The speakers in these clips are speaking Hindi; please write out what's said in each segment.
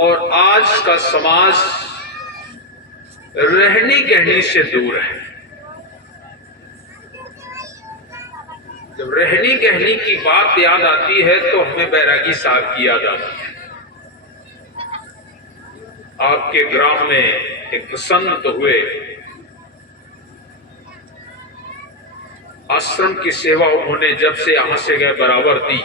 और आज का समाज रहनी कहनी से दूर है। जब रहनी कहनी की बात याद आती है तो हमें बैरागी साहब की याद आती है। आपके ग्राम में एक संत हुए, आश्रम की सेवा उन्होंने जब से यहां से गए बराबर दी।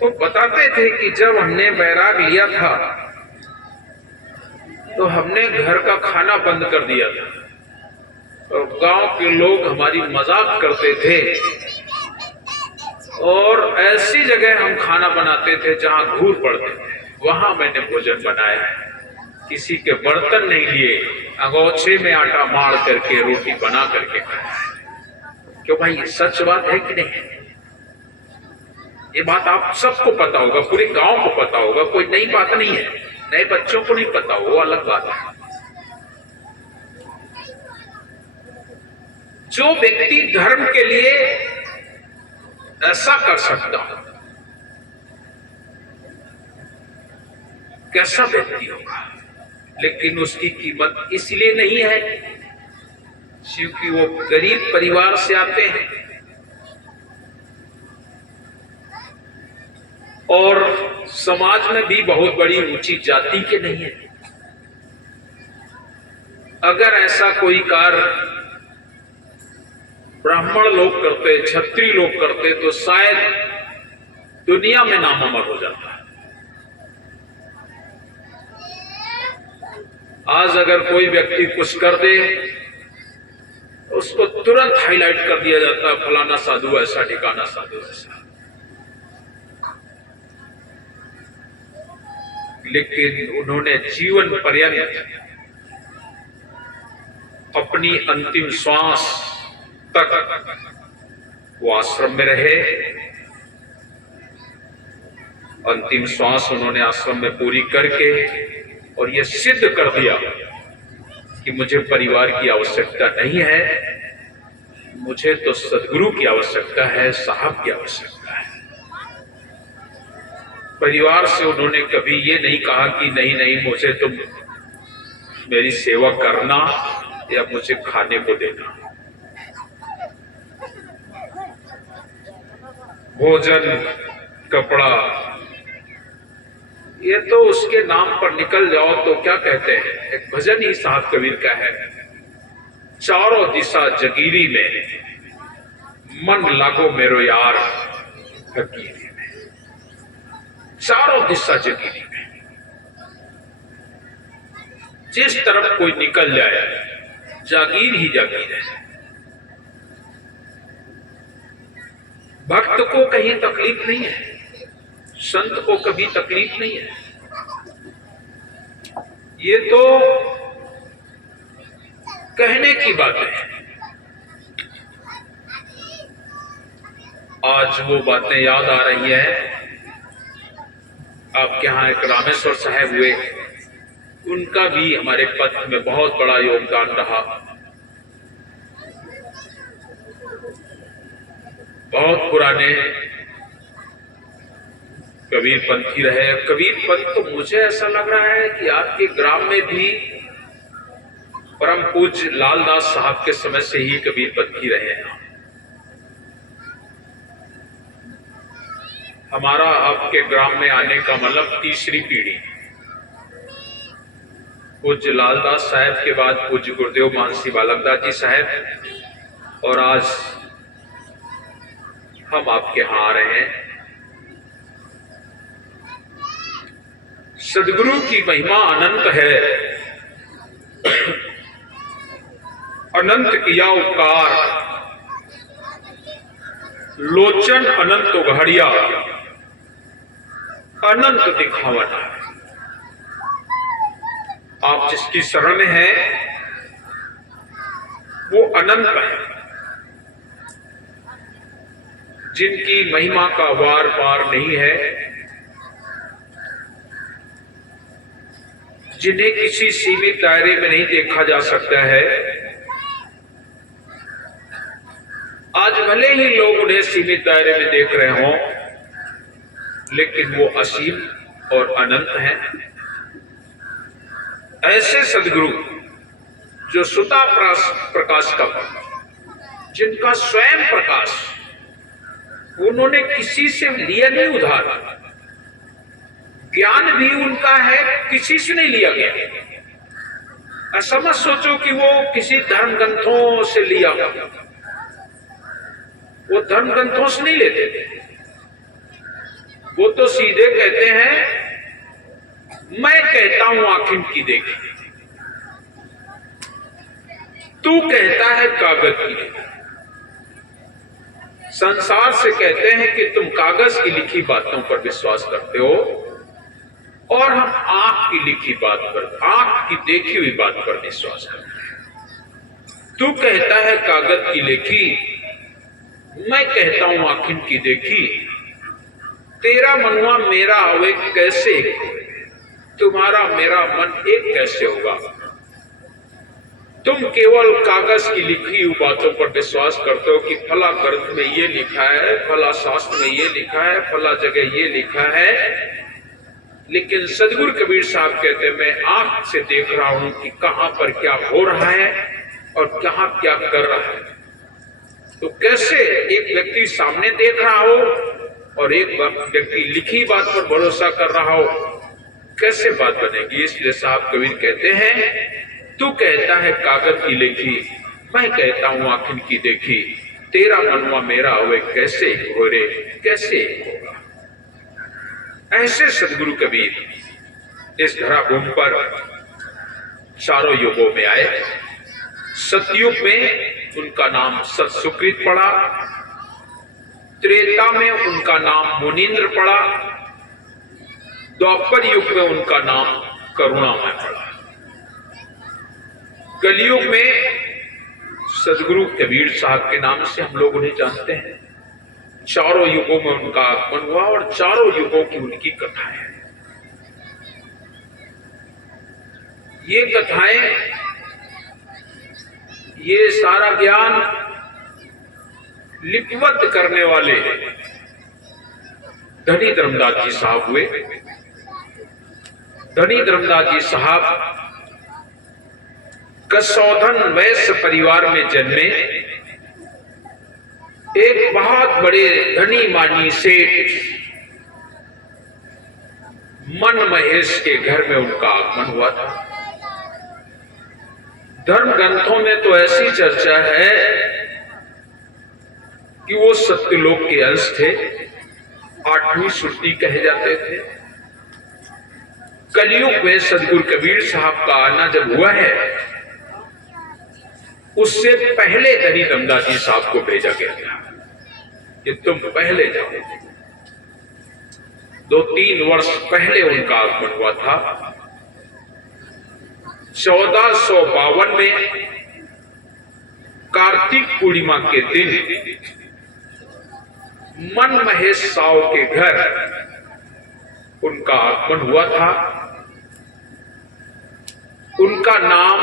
तो बताते थे कि जब हमने बैराग लिया था तो हमने घर का खाना बंद कर दिया था और गांव के लोग हमारी मजाक करते थे और ऐसी जगह हम खाना बनाते थे जहां घूर पड़ते थे, वहां मैंने भोजन बनाया है। किसी के बर्तन नहीं लिए, अंगोछे में आटा मार करके रोटी बना करके खाया है। क्यों भाई, ये सच बात है कि नहीं? ये बात आप सबको पता होगा, पूरे गांव को पता होगा, कोई नई बात नहीं है। नए बच्चों को नहीं पता, वो अलग बात है। जो व्यक्ति धर्म के लिए ऐसा कर सकता हो, कैसा व्यक्ति होगा। लेकिन उसकी कीमत इसलिए नहीं है क्योंकि वो गरीब परिवार से आते हैं और समाज में भी बहुत बड़ी ऊंची जाति के नहीं है। अगर ऐसा कोई कार्य ब्राह्मण लोग करते, क्षत्रिय लोग करते तो शायद दुनिया में नाम अमर हो जाता है। आज अगर कोई व्यक्ति कुछ कर दे उसको तुरंत हाईलाइट कर दिया जाता है, फलाना साधु ऐसा, ठिकाना साधु ऐसा। लेकिन उन्होंने जीवन पर्यंत अपनी अंतिम श्वास तक वो आश्रम में रहे। अंतिम श्वास उन्होंने आश्रम में पूरी करके और ये सिद्ध कर दिया कि मुझे परिवार की आवश्यकता नहीं है, मुझे तो सद्गुरु की आवश्यकता है, साहब की आवश्यकता है। परिवार से उन्होंने कभी ये नहीं कहा कि नहीं नहीं, मुझे तुम मेरी सेवा करना या मुझे खाने को देना। भोजन, कपड़ा, ये तो उसके नाम पर निकल जाओ तो क्या कहते हैं, एक भजन ही साहब कबीर का है, चारों दिशा जगीरी में मन लागो मेरो यार फकीरी में। चारों दिशा जगीरी में, जिस तरफ कोई निकल जाए जागीर ही जागीर है। भक्त को कहीं तकलीफ नहीं है, संत को कभी तकलीफ नहीं है। ये तो कहने की बात है। आज वो बातें याद आ रही है। आपके यहां एक रामेश्वर साहब हुए, उनका भी हमारे पथ में बहुत बड़ा योगदान रहा। बहुत पुराने कबीर पंथी रहे। कबीर पंथ तो मुझे ऐसा लग रहा है कि आपके ग्राम में भी परम पूज्य लालदास साहब के समय से ही कबीर पंथी रहे हैं। हमारा आपके ग्राम में आने का मतलब तीसरी पीढ़ी। पूज्य लालदास साहब के बाद पूज्य गुरुदेव मानसी बालकदास जी साहब, और आज हम आपके यहां आ रहे हैं। सद्गुरु की महिमा अनंत है, अनंत किया उपकार, लोचन अनंत घड़िया, अनंत दिखावन। आप जिसकी शरण में हैं वो अनंत है, जिनकी महिमा का वार पार नहीं है, जिन्हें किसी सीमित दायरे में नहीं देखा जा सकता है। आज भले ही लोग उन्हें सीमित दायरे में देख रहे हों, लेकिन वो असीम और अनंत है। ऐसे सदगुरु जो सुता प्रकाश का, जिनका स्वयं प्रकाश, उन्होंने किसी से लिया नहीं उधार, ज्ञान भी उनका है, किसी से नहीं लिया गया। ऐसा मत सोचो कि वो किसी धर्म ग्रंथों से लिया हो, वो धर्म ग्रंथों से नहीं लेते थे। वो तो सीधे कहते हैं, मैं कहता हूं आंखिन की देखी, तू कहता है कागज की। संसार से कहते हैं कि तुम कागज की लिखी बातों पर विश्वास करते हो और हम आंख की लिखी बात पर, आंख की देखी हुई बात पर विश्वास करते हैं। तू कहता है कागज की लिखी, मैं कहता हूं आंखिन की देखी। तेरा मनुआ मेरा आवे कैसे, तुम्हारा मेरा मन एक कैसे होगा। तुम केवल कागज की लिखी हुई बातों पर विश्वास करते हो कि फला ग्रंथ में ये लिखा है, फला शास्त्र में ये लिखा है, फला जगह ये लिखा है। लेकिन सदगुरु कबीर साहब कहते हैं, मैं आंख से देख रहा हूं कि कहां पर क्या हो रहा है और कहां क्या कर रहा है। तो कैसे एक व्यक्ति सामने देख रहा हो और एक व्यक्ति लिखी बात पर भरोसा कर रहा हो, कैसे बात बनेगी। इसलिए साहब कबीर कहते हैं, तू कहता है कागज की लिखी, मैं कहता हूं आंखिन की देखी। तेरा मनवा मेरा हुए कैसे हो रे, कैसे होगा। ऐसे सदगुरु कबीर इस धरा भूमि पर चारों युगों में आए। सतयुग में उनका नाम सत्सुकृत पड़ा, त्रेता में उनका नाम मुनीन्द्र पड़ा, द्वापर युग में उनका नाम करुणामय पड़ा। कलयुग में सदगुरु कबीर साहब के नाम से हम लोग उन्हें जानते हैं। चारों युगों में उनका आगमन हुआ और चारों युगों की उनकी कथाएं हैं। ये कथाएं, ये सारा ज्ञान लिपिबद्ध करने वाले धनी धर्मदास जी साहब हुए। धनी धर्मदास जी साहब कसौधन वैश्य परिवार में जन्मे। एक बहुत बड़े धनी मानी सेठ मन महेश के घर में उनका आगमन हुआ था। धर्म ग्रंथों में तो ऐसी चर्चा है कि वो सत्यलोक के अंश थे, 8वीं श्रुति कहे जाते थे। कलयुग में सदगुरु कबीर साहब का आना जब हुआ है, उससे पहले धनी धर्मदास जी साहब को भेजा गया था कि तुम पहले जाओ। 2-3 वर्ष पहले उनका आगमन हुआ था। 1452 में कार्तिक पूर्णिमा के दिन मन महेश साव के घर उनका आगमन हुआ था। उनका नाम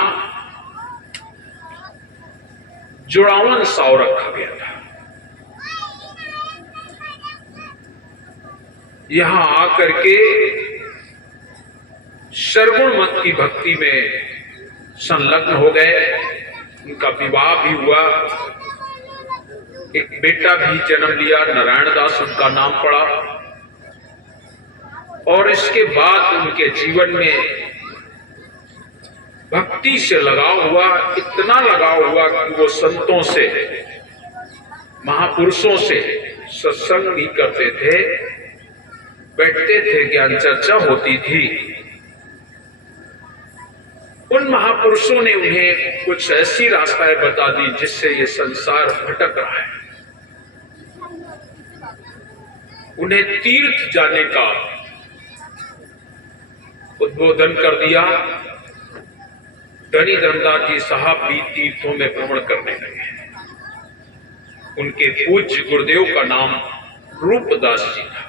जुड़ावन साव रखा गया था। यहां आकर के सरगुण मत की भक्ति में संलग्न हो गए। उनका विवाह भी हुआ, एक बेटा भी जन्म लिया, नारायण दास उनका नाम पड़ा। और इसके बाद उनके जीवन में भक्ति से लगाव हुआ, इतना लगाव हुआ कि वो संतों से, महापुरुषों से सत्संग भी करते थे, बैठते थे, ज्ञान चर्चा होती थी। उन महापुरुषों ने उन्हें कुछ ऐसी रास्ताएं बता दी जिससे ये संसार भटक रहा है। उन्हें तीर्थ जाने का उद्बोधन कर दिया। धनी धर्मदास जी साहब भी तीर्थों में भ्रमण करने लगे। उनके पूज्य गुरुदेव का नाम रूपदास जी था।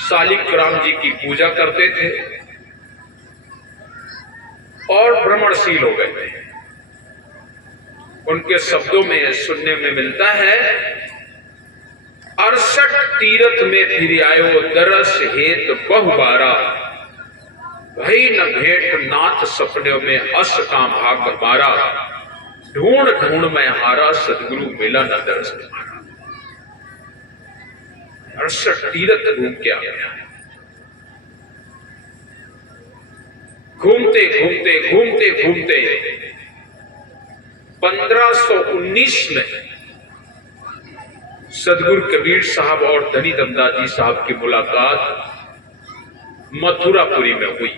शालिक राम जी की पूजा करते थे और भ्रमणशील हो गए थे। उनके शब्दों में सुनने में मिलता है 68 तीरथ में फिर आयो दरस हेत बहुबारा, भई न भेंट नाथ सपने में अस का भाग मारा, ढूंढ ढूंढ में हारा सदगुरु मिला न दरस तुम्हारा। 68 तीरथ घूम के आ गया। घूमते घूमते घूमते घूमते 1519 में सदगुरु कबीर साहब और धनी दमदास जी साहब की मुलाकात मथुरापुरी में हुई।